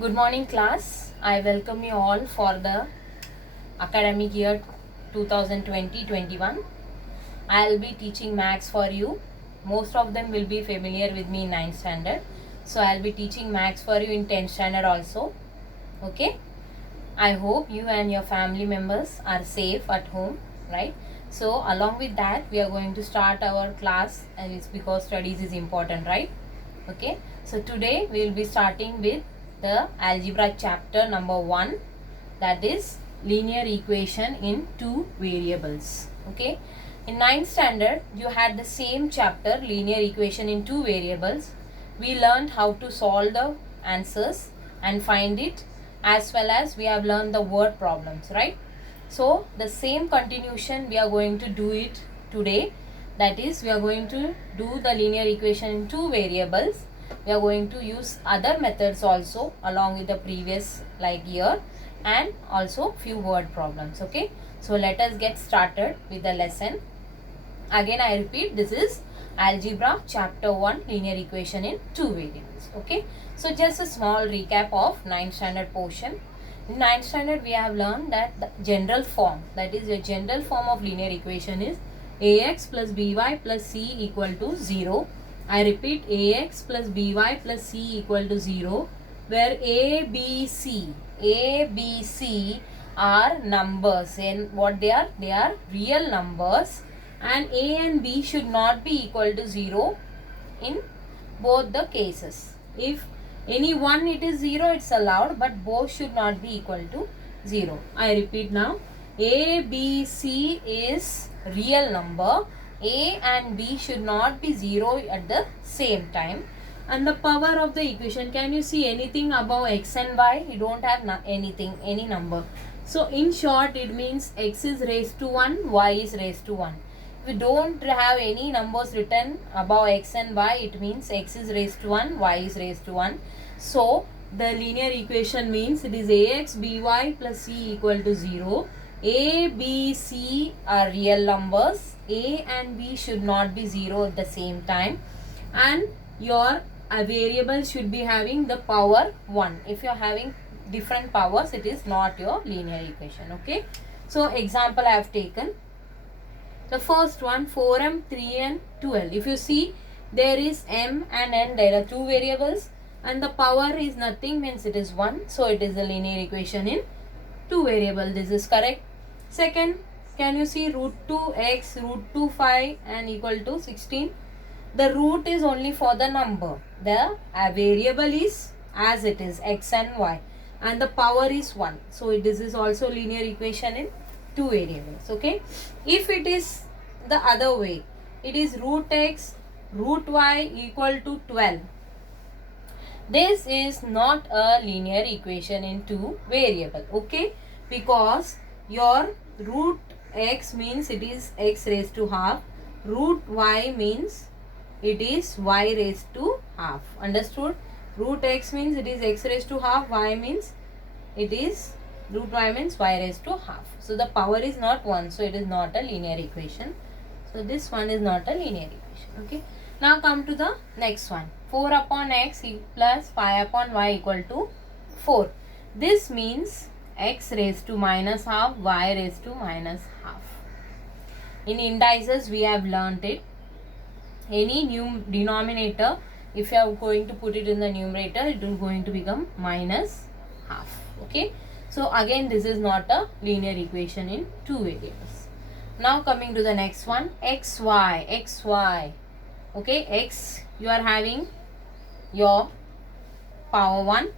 Good morning, class. I welcome you all for the academic year 2020-21. I'll be teaching maths for you. Most of them will be familiar with me in 9th standard. So I'll be teaching maths for you in 10th standard also. Okay. I hope you and your family members are safe at home, right? So along with that, we are going to start our class, and it's because studies is important, right? Okay. So today we will be starting with the algebra chapter number 1, that is linear equation in two variables. Okay. In 9th standard, you had the same chapter, linear equation in two variables. We learned how to solve the answers and find it, as well as we have learned the word problems, right? So the same continuation we are going to do it today. That is, we are going to do the linear equation in two variables. We are going to use other methods also along with the previous year, and also few word problems. Okay, so let us get started with the lesson. Again I repeat, this is algebra chapter 1, linear equation in two variables. Okay, so just a small recap of 9th standard portion. In 9th standard we have learned that the general form, that is the general form of linear equation is ax plus by plus c equal to 0. I repeat, ax plus by plus c equal to 0, where a, b, c are numbers, and what they are? They are real numbers, and a and b should not be equal to 0 in both the cases. If any one it is 0, it's allowed, but both should not be equal to 0. I repeat now, a, b, c is real number. A and b should not be 0 at the same time. And the power of the equation, can you see anything above x and y? You don't have anything, any number. So in short, it means x is raised to 1, y is raised to 1. If we don't have any numbers written above x and y, it means x is raised to 1, y is raised to 1. So the linear equation means it is ax by plus c equal to 0. A, B, C are real numbers. A and B should not be 0 at the same time. And your variable should be having the power 1. If you are having different powers, it is not your linear equation. Okay. So example I have taken. The first one, 4m, 3n, 12. If you see, there is m and n, there are two variables, and the power is nothing, means it is 1. So it is a linear equation in two variable. This is correct. Second, can you see root 2x, root 2 5 and equal to 16? The root is only for the number. The variable is as it is, x and y, and the power is 1. So this is also linear equation in two variables. Okay. If it is the other way, it is root x, root y equal to 12. This is not a linear equation in two variable. Okay, because your root x means it is x raised to half, root y means it is y raised to half. Understood? Root x means it is x raised to half, y means it is root y means y raised to half. So the power is not 1, so it is not a linear equation. So this one is not a linear equation. Okay. Now come to the next one. 4 upon x plus 5 upon y equal to 4. This means x raised to minus half, y raised to minus half. In indices we have learnt it. Any new denominator, if you are going to put it in the numerator, it will going to become minus half. Okay. So again, this is not a linear equation in two variables. Now coming to the next one, xy. Okay, x you are having your power 1,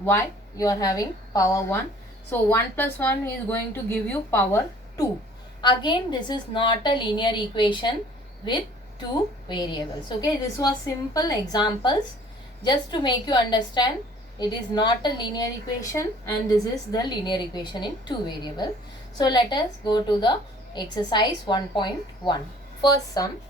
y you are having power 1. So 1 plus 1 is going to give you power 2. Again, this is not a linear equation with two variables. Okay, this was simple examples just to make you understand it is not a linear equation, and this is the linear equation in two variables. So let us go to the exercise 1.1. First sum.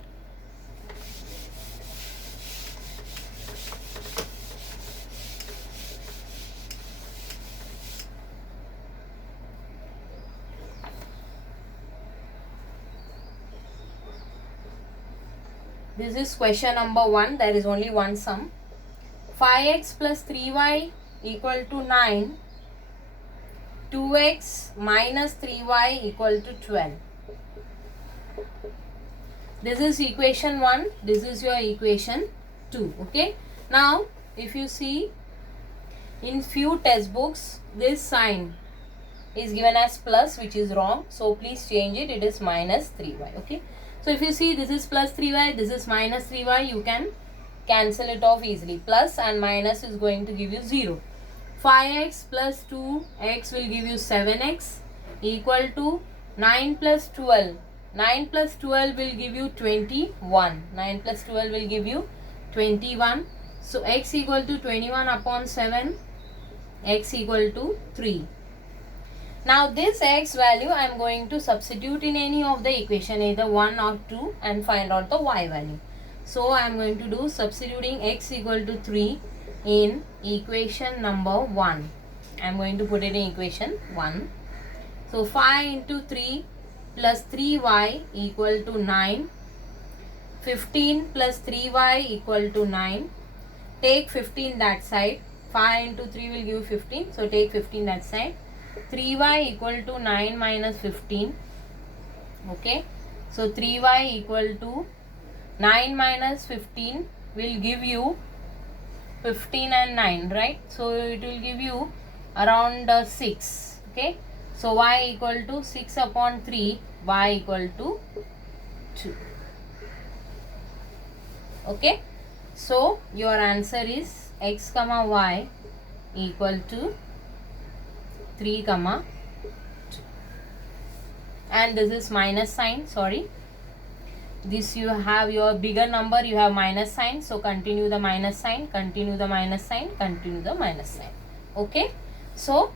This is question number 1. There is only one sum. 5x plus 3y equal to 9, 2x minus 3y equal to 12. This is equation 1, this is your equation 2. Okay. Now if you see in few textbooks, this sign is given as plus, which is wrong. So please change it. It is minus 3y. Okay. So if you see, this is plus 3y, this is minus 3y, you can cancel it off easily. Plus and minus is going to give you 0. 5x plus 2x will give you 7x equal to 9 plus 12. 9 plus 12 will give you 21. 9 plus 12 will give you 21. So x equal to 21 upon 7, x equal to 3. Now this x value I am going to substitute in any of the equation, either 1 or 2, and find out the y value. So I am going to do substituting x equal to 3 in equation number 1. I am going to put it in equation 1. So 5 into 3 plus 3y equal to 9. 15 plus 3y equal to 9. Take 15 that side. 5 into 3 will give you 15. So take 15 that side. 3y equal to 9 minus 15. Okay. So 3y equal to 9 minus 15 will give you 15 and 9, right? So it will give you around 6. Okay. So y equal to 6 upon 3, y equal to 2. Okay. So your answer is x comma y equal to 3 comma 2. And this is minus sign, sorry. This you have your bigger number, you have minus sign. So continue the minus sign, continue the minus sign, continue the minus sign. Okay. So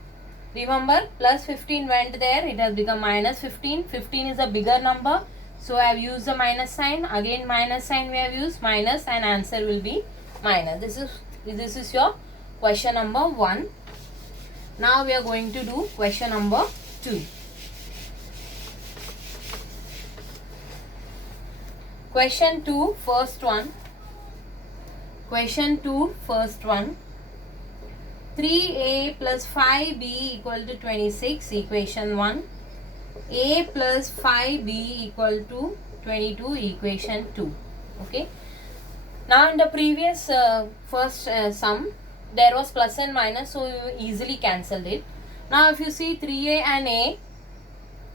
remember, plus 15 went there, it has become minus 15. 15 is a bigger number. So I have used the minus sign. Again minus sign we have used, minus, and answer will be minus. This is your question number 1. Now we are going to do question number 2. Question 2, first one. Question 2, first one. 3a plus 5b equal to 26, equation 1. A plus 5b equal to 22, equation 2. Okay. Now in the previous first sum, there was plus and minus, so you easily cancelled it. Now if you see 3a and a,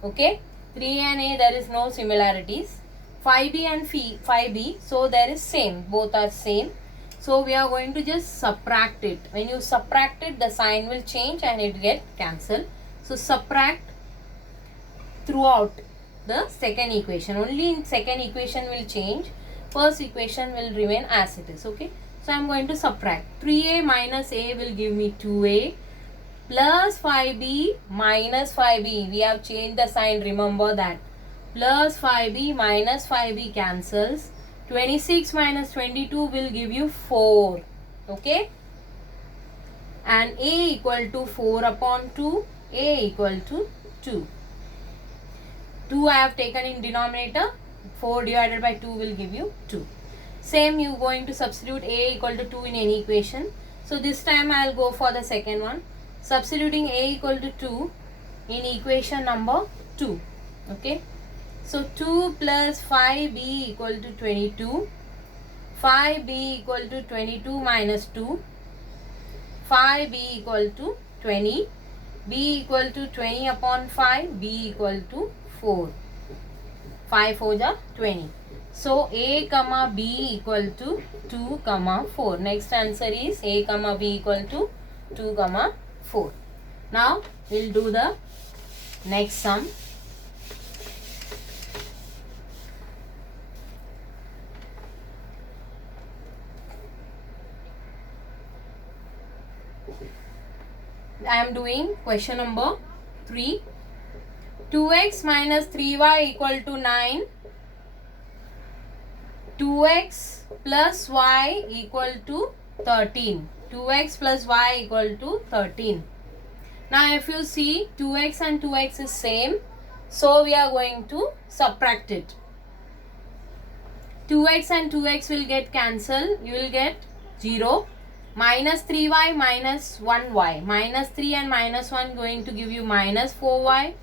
okay, 3a and a, there is no similarities. 5b and 5b, so there is same, both are same. So we are going to just subtract it. When you subtract it, the sign will change and it get cancelled. So subtract throughout the second equation. Only in second equation will change. First equation will remain as it is. Okay. So I am going to subtract. 3a minus a will give me 2a plus 5b minus 5b. We have changed the sign, remember that. Plus 5b minus 5b cancels. 26 minus 22 will give you 4. Okay. And a equal to 4 upon 2. A equal to 2. 2 I have taken in denominator. 4 divided by 2 will give you 2. Same, you going to substitute a equal to 2 in any equation. So this time I will go for the second one. Substituting a equal to 2 in equation number 2. Okay. So 2 plus 5b equal to 22. 5b equal to 22 minus 2. 5b equal to 20. b equal to 20 upon 5. b equal to 4. 5 4 ja 20. So a comma b equal to 2 comma 4. Next answer is a comma b equal to 2 comma 4. Now we'll do the next sum. I am doing question number 3. 2x minus 3y equal to 9. 2x plus y equal to 13. 2x plus y equal to 13. Now if you see, 2x and 2x is same. So we are going to subtract it. 2x and 2x will get cancelled. You will get 0. minus 3y minus 1y. Minus 3 and minus 1 going to give you minus 4y.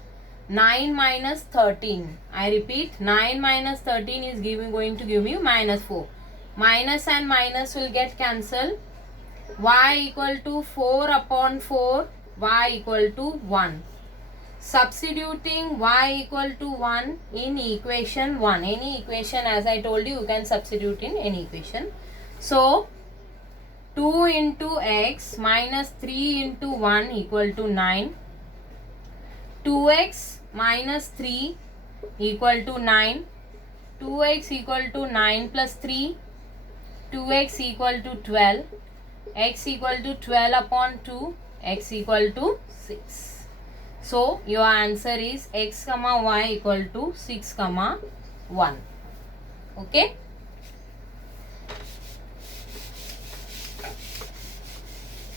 9 minus 13. I repeat, 9 minus 13 is going to give you minus 4. Minus and minus will get cancelled. Y equal to 4 upon 4. Y equal to 1. Substituting y equal to 1 in equation 1. Any equation, as I told you can substitute in any equation. So 2 into x minus 3 into 1 equal to 9. 2x minus 3 equal to 9. 2x equal to 9 plus 3. 2x equal to 12. X equal to 12 upon 2. X equal to 6. So your answer is x comma y equal to 6 comma 1. Okay.